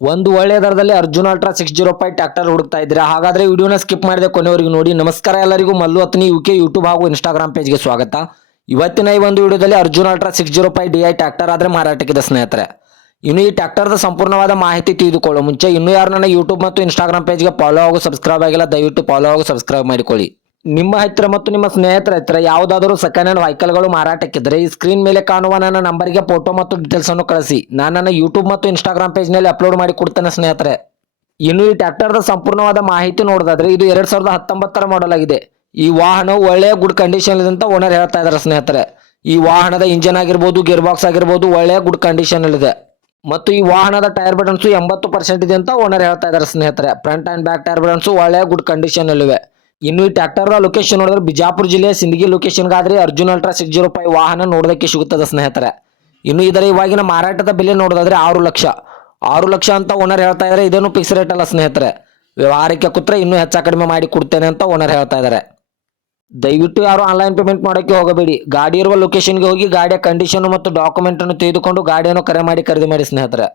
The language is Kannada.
ಒಂದು ಒಳ್ಳೆಯ ದರದಲ್ಲಿ ಅರ್ಜುನ್ ಅಲ್ಟ್ರಾ 605 ಟ್ರ್ಯಾಕ್ಟರ್ ಹುಡುಕ್ತಾ ಇದ್ದೀರಾ? ಹಾಗಾದ್ರೆ ವಿಡಿಯೋನ ಸ್ಕಿಪ್ ಮಾಡದೆ ಕೊನೆವರೆಗೂ ನೋಡಿ. ನಮಸ್ಕಾರ ಎಲ್ಲರಿಗೂ, ಮಲ್ಲು ಅತ್ನಿ ಯುಕೆ ಯೂಟ್ಯೂಬ್ ಹಾಗೂ ಇನ್ಸ್ಟಾಗ್ರಾಮ್ ಪೇಜ್ಗೆ ಸ್ವಾಗತ. ಇವತ್ತಿನ ಈ ಒಂದು ವಿಡಿಯೋದಲ್ಲಿ ಅರ್ಜುನ್ ಅಲ್ಟ್ರಾ 605 DI ಟ್ರ್ಯಾಕ್ಟರ್ ಆದ್ರೆ ಮಾರಾಟಕ್ಕಿದೆ ಸ್ನೇಹಿತರೆ. ಇನ್ನು ಈ ಟ್ರ್ಯಾಕ್ಟರ್ದ ಸಂಪೂರ್ಣವಾದ ಮಾಹಿತಿ ತಿಳಿದುಕೊಳ್ಳೋ ಮುಂಚೆ ಇನ್ನೂ ಯಾರು ನನ್ನ ಯೂಟ್ಯೂಬ್ ಮತ್ತು ಇನ್ಸ್ಟಾಗ್ರಾಮ್ ಪೇಜ್ಗೆ ಫಾಲೋ ಹಾಗೂ ಸಬ್ಸ್ಕ್ರೈಬ್ ಆಗಿಲ್ಲ, ದಯವಿಟ್ಟು ಫಾಲೋ ಹಾಗೂ ಸಬ್ಸ್ಕ್ರೈಬ್ ಮಾಡಿಕೊಳ್ಳಿ. ನಿಮ್ಮ ಹತ್ತಿರ ಮತ್ತು ನಿಮ್ಮ ಸ್ನೇಹಿತರ ಹತ್ತಿರ ಯಾವುದಾದರೂ ಸೆಕೆಂಡ್ ಹ್ಯಾಂಡ್ ವೆಹಿಕಲ್ಗಳು ಮಾರಾಟಕ್ಕಿದ್ದರೆ ಈ ಸ್ಕ್ರೀನ್ ಮೇಲೆ ಕಾಣುವ ನನ್ನ ನಂಬರ್ಗೆ ಫೋಟೋ ಮತ್ತು ಡೀಟೇಲ್ಸ್ ಅನ್ನು ಕಳಿಸಿ. ನಾನು ನನ್ನ ಯೂಟ್ಯೂಬ್ ಮತ್ತು ಇನ್ಸ್ಟಾಗ್ರಾಮ್ ಪೇಜ್ನಲ್ಲಿ ಅಪ್ಲೋಡ್ ಮಾಡಿ ಕೊಡ್ತೇನೆ ಸ್ನೇಹಿತರೆ. ಇನ್ನು ಈ ಟ್ರ್ಯಾಕ್ಟರ್ದ ಸಂಪೂರ್ಣವಾದ ಮಾಹಿತಿ ನೋಡೋದಾದ್ರೆ ಇದು 2019 ಮಾಡೆಲ್ ಆಗಿದೆ. ಈ ವಾಹನವು ಒಳ್ಳೆಯ ಗುಡ್ ಕಂಡೀಷನ್ ಇದೆ ಅಂತ ಓನರ್ ಹೇಳ್ತಾ ಇದ್ದಾರೆ ಸ್ನೇಹಿತರೆ. ಈ ವಾಹನದ ಇಂಜಿನ್ ಆಗಿರ್ಬೋದು, ಗೇರ್ ಬಾಕ್ಸ್ ಆಗಿರ್ಬೋದು ಒಳ್ಳೆಯ ಗುಡ್ ಕಂಡೀಷನ್ ಇದೆ. ಮತ್ತು ಈ ವಾಹನದ ಟೈರ್ ಬಟನ್ಸು 80% ಇದೆ ಅಂತ ಓನರ್ ಹೇಳ್ತಾ ಇದ್ದಾರೆ ಸ್ನೇಹಿತರೆ. Front and back tyre buttons ಒಳ್ಳೆಯ ಗುಡ್ ಕಂಡೀಷನ್ ಇವೆ. ಇನ್ನು ಈ ಟ್ರ್ಯಾಕ್ಟರ್ ಲೊಕೇಶನ್ ನೋಡಿದ್ರೆ ಬಿಜಾಪುರ ಜಿಲ್ಲೆಯ ಸಿಂದಗಿ ಲೊಕೇಶನ್ಗಾದ್ರೆ ಅರ್ಜುನ್ ಅಲ್ಟ್ರಾ 605 ವಾಹನ ನೋಡೋದಕ್ಕೆ ಸಿಗುತ್ತದೆ ಸ್ನೇಹಿತರೆ. ಇನ್ನು ಇದರ ಇವಾಗಿನ ಮಾರಾಟದ ಬೆಲೆ ನೋಡೋದಾದ್ರೆ 6 ಲಕ್ಷ ಅಂತ ಓನರ್ ಹೇಳ್ತಾ ಇದ್ದಾರೆ. ಇದೇನು ಫಿಕ್ಸ್ ರೇಟ್ ಅಲ್ಲ ಸ್ನೇಹಿತರೆ. ವ್ಯವಹಾರಕ್ಕೆ ಕೂತ್ರೆ ಇನ್ನೂ ಹೆಚ್ಚು ಕಡಿಮೆ ಮಾಡಿ ಕೊಡ್ತೇನೆ ಅಂತ ಓನರ್ ಹೇಳ್ತಾ ಇದ್ದಾರೆ. ದಯವಿಟ್ಟು ಯಾರು ಆನ್ಲೈನ್ ಪೇಮೆಂಟ್ ಮಾಡೋಕ್ಕೆ ಹೋಗಬೇಡಿ. ಗಾಡಿ ಇರುವ ಲೊಕೇಶನ್ಗೆ ಹೋಗಿ ಗಾಡಿಯ ಕಂಡೀಷನ್ ಮತ್ತು ಡಾಕ್ಯುಮೆಂಟ್ ಅನ್ನು ತೆಗೆದುಕೊಂಡು ಗಾಡಿಯನ್ನು ಕರೆ ಮಾಡಿ ಖರೀದಿ ಮಾಡಿ ಸ್ನೇಹಿತರೆ.